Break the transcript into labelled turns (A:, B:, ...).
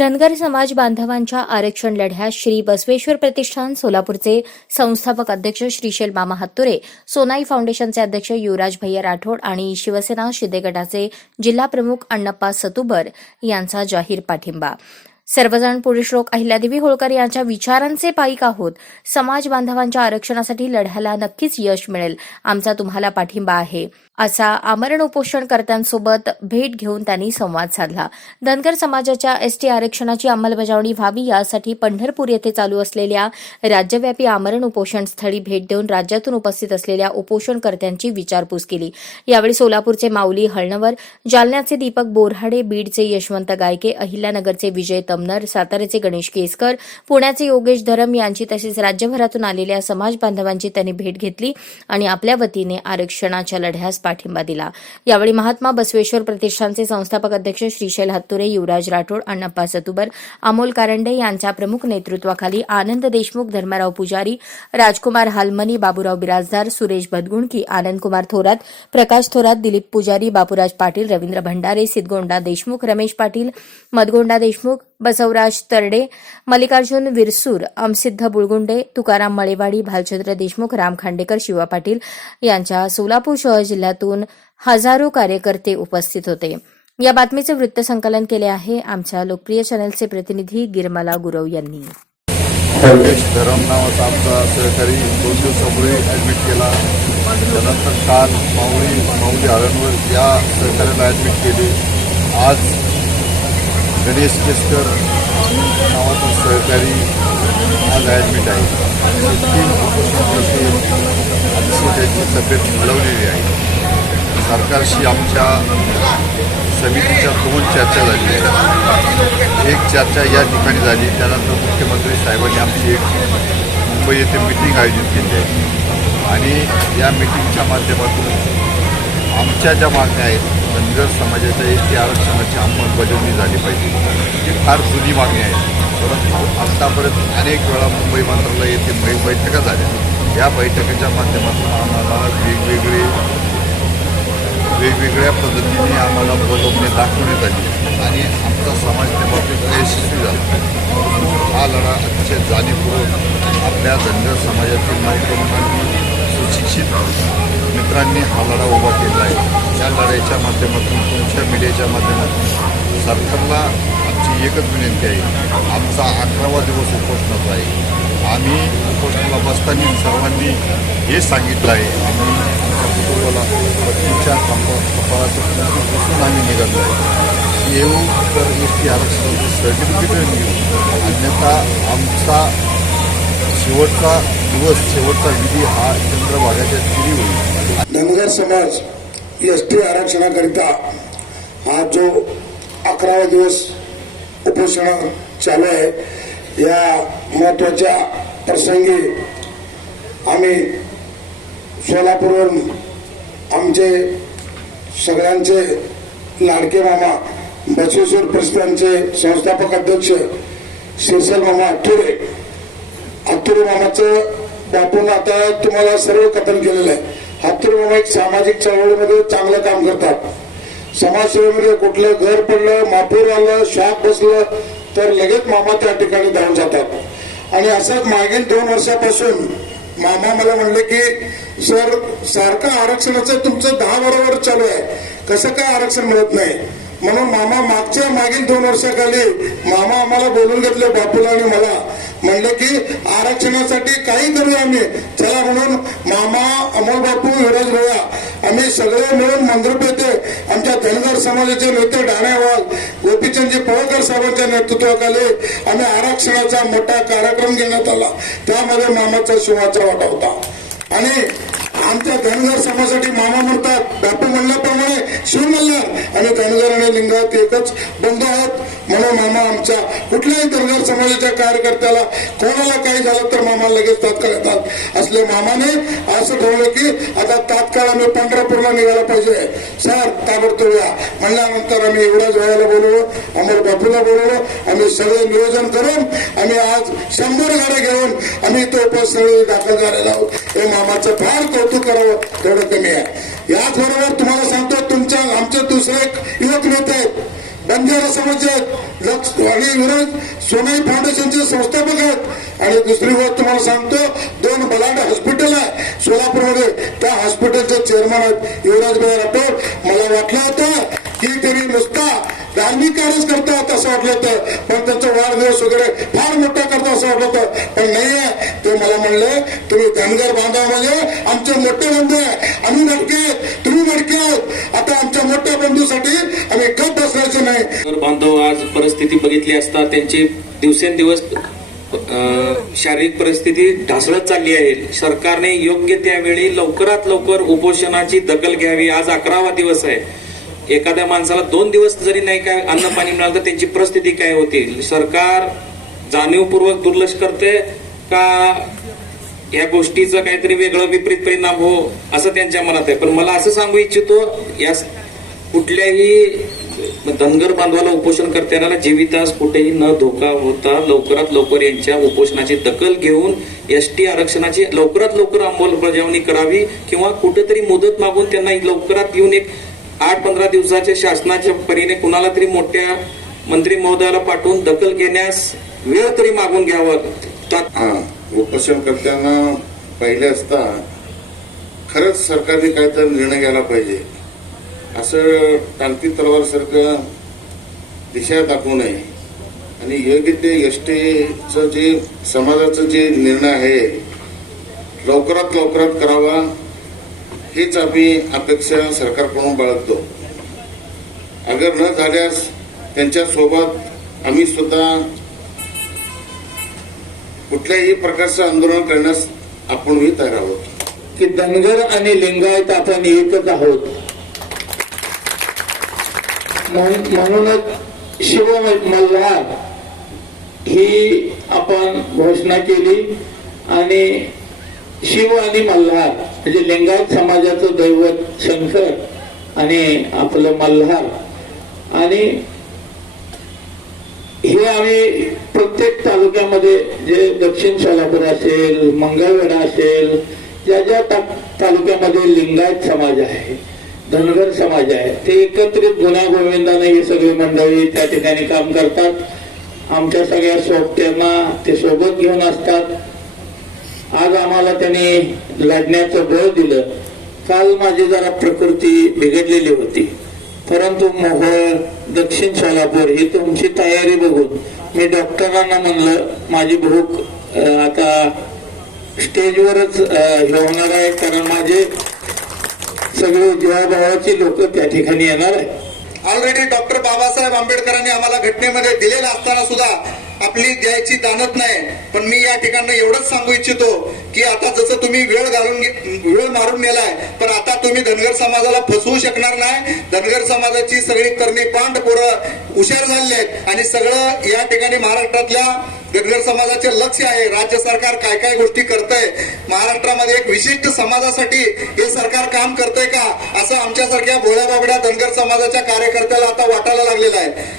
A: धनगर समाज बांधवांच्या आरक्षण लढ्यात श्री बसवेश्वर प्रतिष्ठान सोलापूरचे संस्थापक अध्यक्ष श्रीशैल मामा हत्तुरे सोनाई फाउंडेशनचे अध्यक्ष युवराज भैया राठोड आणि शिवसेना शिंदे गटाचे जिल्हा प्रमुख अण्णप्पा सतुबर यांचा जाहीर पाठिंबा. सर्वजण पुरुषलोक अहिल्यादेवी होळकर यांच्या विचारांचे पायिक आहोत. समाज बांधवांच्या आरक्षणासाठी लढ्याला नक्कीच यश मिळेल आमचा तुम्हाला पाठिंबा आहे. असा आमरण उपोषणकर्त्यांसोबत भेट घेऊन त्यांनी संवाद साधला. धनगर समाजाच्या एसटी आरक्षणाची अंमलबजावणी व्हावी यासाठी पंढरपूर येथे चालू असलेल्या राज्यव्यापी आमरण उपोषण स्थळी भेट देऊन राज्यातून उपस्थित असलेल्या उपोषणकर्त्यांची विचारपूस केली. यावेळी सोलापूरचे माऊली हळणवर जालन्याचे दीपक बोरहाडे बीडचे यशवंत गायके अहिल्यानगरचे विजय तमनर साताऱ्याचे गणेश केसकर पुण्याचे योगेश धरम यांची तसेच राज्यभरातून आलेल्या समाज बांधवांची त्यांनी भेट घेतली आणि आपल्या वतीने आरक्षणाच्या लढ्यास पाठिंबा दिला. यावेळी महात्मा बसवेश्वर प्रतिष्ठानचे संस्थापक अध्यक्ष श्रीशैल हत्तुरे युवराज राठोड अण्णप्पा सतुबर अमोल कारंडे यांच्या प्रमुख नेतृत्वाखाली आनंद देशमुख धर्मराव पुजारी राजकुमार हालमनी बाबूराव बिराजदार सुरेश भदगुणकी आनंदकुमार थोरात प्रकाश थोरात दिलीप पुजारी बापूराज पाटील रवींद्र भंडारे सिद्धगोंडा देशमुख रमेश पाटील मदगोंडा देशमुख बसवराज तरडे मल्लिकार्जुन विरसूर अमसिद्ध बुळगुंडे तुकाराम मळेवाडी भालचंद्र देशमुख राम खांडेकर शिवा पाटील यांच्या सोलापूर शहर जिल्ह्यात जिल्ह्यातून हजारो कार्यकर्ते उपस्थित होते. या बातमीचे वृत्तसंकलन केले आहे आमच्या लोकप्रिय चॅनलचे प्रतिनिधी गिरमला गुरव यांनी.
B: धरम नावाचा आमचा सहकारी दोन दिवसापूर्वी ॲडमिट केला. त्यानंतर काल माऊली माऊली आळंदवर या सहकार्याला ॲडमिट केले. आज गणेश केसकर नावाचा सहकारी आज ॲडमिट आहे. तीन उपोषणकर्ते अतिशय त्याची तब्येत मिळवलेली आहे. सरकारशी आमच्या समितीच्या दोन चर्चा झाली. आहे एक चर्चा या ठिकाणी झाली. त्यानंतर मुख्यमंत्री साहेबांनी आमची एक मुंबई येथे मिटिंग आयोजित केली आहे. आणि या मिटिंगच्या माध्यमातून आमच्या ज्या मागण्या आहेत धनगर समाजाच्या एस टी आरक्षणाची अंमलबजावणी झाली पाहिजे. ही फार जुनी मागणी आहे. परंतु आत्तापर्यंत अनेक वेळा मुंबई मंत्रालय येथे बैठका झाल्या. या बैठकीच्या माध्यमातून आम्हाला वेगवेगळे वेगवेगळ्या पद्धतीने आम्हाला बोलवणे दाखवण्यात आली. आणि आमचा समाज त्या बाबतीत यशस्वी झाला. हा लढा अतिशय जाणीवपूर्वक आपल्या धनगर समाजातील नौतरुणांनी सुशिक्षित मित्रांनी हा लढा उभा केला आहे. या लढाईच्या माध्यमातून तुमच्या मीडियाच्या माध्यमातून सरकारला आमची एकच विनंती आहे. आमचा अकरावा दिवस उपोषणाचा आहे. आम्ही उपोषणाला बसताना सर्वांनी हे सांगितलं आहे. आम्ही आमच्या कुटुंबाला पत्नीच्या कंपा आम्ही निघालो आहे येऊ तर एस टी आरक्षणाचं सर्टिफिकेट घेऊ अन्यथा आमचा शेवटचा दिवस शेवटचा विधी हा चंद्रभागाच्या तिरी होईल.
C: धनगर समाज एस टी आरक्षणाकरिता हा जो अकरावा दिवस उपोषण चालू आहे या महत्त्वाच्या प्रसंगी आम्ही सोलापूरवरून आमचे सगळ्यांचे लाडके मामा बसवेश्वर प्रस्थानचे संस्थापक अध्यक्ष शिरसल मामा अठुरे हातुरी मामाचं बापून आता तुम्हाला सर्व कथन केलेलं आहे. हातुरी मामा एक सामाजिक चळवळीमध्ये चांगलं काम करतात. समाजसेवेमध्ये कुठलं घर पडलं मापूर आलं शाप बसलं तर लगेच मामा त्या ठिकाणी धावून जातात. आणि असंच मागील दोन वर्षापासून मामा मला म्हणले की सर सारखं आरक्षणाचं तुमचं दहा बरोबर चालू आहे. कसं काय आरक्षण मिळत नाही? म्हणून मामा मागच्या मागील दोन वर्षाखाली मामा आम्हाला बोलून घेतले बापूला आणि मला. म्हणले की आरक्षणासाठी काही करूया आम्ही. चला म्हणून मामा अमोल बापू विराज भैया आम्ही सगळे मिळून मंद्रुप आमच्या धनगर समाजाचे नेते डाण्यावाल गोपीचंदजी पवळकर साहेबांच्या नेतृत्वाखाली आम्ही आरक्षणाचा मोठा कार्यक्रम घेण्यात आला. त्यामध्ये मामाचा शिवाचा वाटा होता. आणि आमच्या धनगर समाजासाठी मामा म्हणतात बापू म्हणल्याप्रमाणे शिव म्हणणार. आणि धनगर आणि लिंगायत एकच बंधू आहोत. म्हणून मामा आमच्या कुठल्याही धनगर समाजाच्या कार्यकर्त्याला कोणाला काही झालं तर मामा लगेच तात्काळ येतात. असले मामाने असं ठरवलं की आता तात्काळ आम्ही पंढरपूरला निघायला पाहिजे. सर ताबडतोब या. म्हणल्यानंतर आम्ही एवढ्याच भाईला बोलवलं अमर बापूला बोलवलं आम्ही सगळे नियोजन करून आम्ही आज शंभर गाडे घेऊन आम्ही तो उपस्थळी दाखल झालेला आहोत. हे मामाचं फार कौतुक करावं तेवढं कमी आहे. याचबरोबर तुम्हाला सांगतो तुमच्या आमचे दुसरे एक युवक नेते आहेत. बंजारा समाजात लक्ष आणि विरोध सोनाई फाउंडेशनचे संस्थापक आहेत. आणि दुसरी गोष्ट तुम्हाला सांगतो दोन बलाढ हॉस्पिटल आहे. सोलापूरमध्ये त्या हॉस्पिटलचे चेअरमन आहेत. युवराज भाई राठोड. मला वाटलं होतं की त्यांनी नुसता धार्मिक कार्यच करतात असं वाटलं होतं पण त्यांचा वाढदिवस वगैरे फार मोठा करतो असं वाटलं होतं. पण नाही ते मला म्हणले तुम्ही धनगर बांधा म्हणजे आमचे मोठे बंधू आहे. आम्ही मटके तुम्ही मटके आहोत. आता आमच्या मोठ्या बंधूसाठी आम्ही गप बसवायचे नाही.
D: बांधव आज परिस्थिती बघितली असता त्यांची दिवसेंदिवस शारीरिक परिस्थिती ढासळत चालली आहे. सरकारने योग्य त्यावेळी लवकरात लवकर उपोषणाची दखल घ्यावी. आज अकरावा दिवस आहे. एखाद्या माणसाला दोन दिवस जरी नाही काय अन्न पाणी मिळालं तर त्यांची परिस्थिती काय होती? सरकार जाणीवपूर्वक दुर्लक्ष करते का या गोष्टीचा काहीतरी वेगळं विपरीत परिणाम हो असं त्यांच्या मनात आहे. पण मला असं सांगू इच्छितो या कुठल्याही धनगर बांधवाला उपोषण करताना जीवितास कुठेही न धोका होता लवकरात लवकर यांच्या उपोषणाची दखल घेऊन एस टी आरक्षणाची लवकरात लवकर अंमलबजावणी करावी किंवा कुठेतरी मुदत मागून त्यांना लवकरात येऊन एक आठ पंधरा दिवसाच्या शासनाच्या परीने कुणाला तरी मोठ्या मंत्री महोदयाला पाठवून दखल घेण्यास वेळ तरी मागून घ्यावं.
E: हा करताना पाहिले असता खरंच सरकारने काहीतरी निर्णय घ्यायला पाहिजे. असं टांगती तलवारसारखं दिशा दाखवू नये. आणि योग्य ते एसटीचं जे समाजाचं जे निर्णय आहे लवकरात लवकरात करावा हीच आम्ही अपेक्षा सरकारकडून बाळगतो. अगर न झाल्यास त्यांच्यासोबत आम्ही स्वतः कुठल्याही प्रकारचं आंदोलन करण्यास आपणही तयार आहोत.
F: की धनगर आणि लिंगायत आपण एकच आहोत. म्हणून- म्हणूनच शिव मल्हार ही आपण घोषणा केली आणि शिव आणि मल्हार म्हणजे लिंगायत समाजाचं दैवत शंकर आणि आपलं मल्हार. आणि हे आम्ही प्रत्येक तालुक्यामध्ये जे दक्षिण सोलापूर असेल मंगळवेढा असेल ज्या ज्या तालुक्यामध्ये लिंगायत समाज आहे धनगर समाज आहे ते एकत्रित गुन्हा गोविंदाने ही सगळी मंडळी त्या ठिकाणी काम करतात. आमच्या सगळ्या सोबत्यांना ते सोबत घेऊन असतात. आज आम्हाला त्याने लढण्याचं बळ दिलं. काल माझी जरा प्रकृती बिघडलेली होती. परंतु मोहोळ दक्षिण सोलापूर ही तुमची तयारी बघून मी डॉक्टरांना म्हणलं माझी भूक आता स्टेजवरच हे होणार आहे कारण माझे सगळे जीवाभावाची लोक त्या ठिकाणी येणार आहे
G: ऑलरेडी डॉक्टर बाबासाहेब आंबेडकरांनी आम्हाला घटनेमध्ये दिलेला असताना सुद्धा आपली द्यायची दानत नाही. पण मी या ठिकाणी एवढंच सांगू इच्छितो की आता जसं तुम्ही वेळ घालून वेळ मारून नेलाय पण आता तुम्ही धनगर समाजाला फसवू शकणार नाही. धनगर समाजाची सगळी करणी पांड पोरं हुशार झालेली आहेत. आणि सगळं या ठिकाणी महाराष्ट्रातल्या धनगर समाजाचे लक्ष आहे. राज्य सरकार काय काय गोष्टी करतंय? महाराष्ट्रामध्ये एक विशिष्ट समाजासाठी हे सरकार काम करतंय का? असं आमच्यासारख्या भोळ्या बाबड्या धनगर समाजाच्या कार्यकर्त्याला आता वाटायला लागलेलं आहे.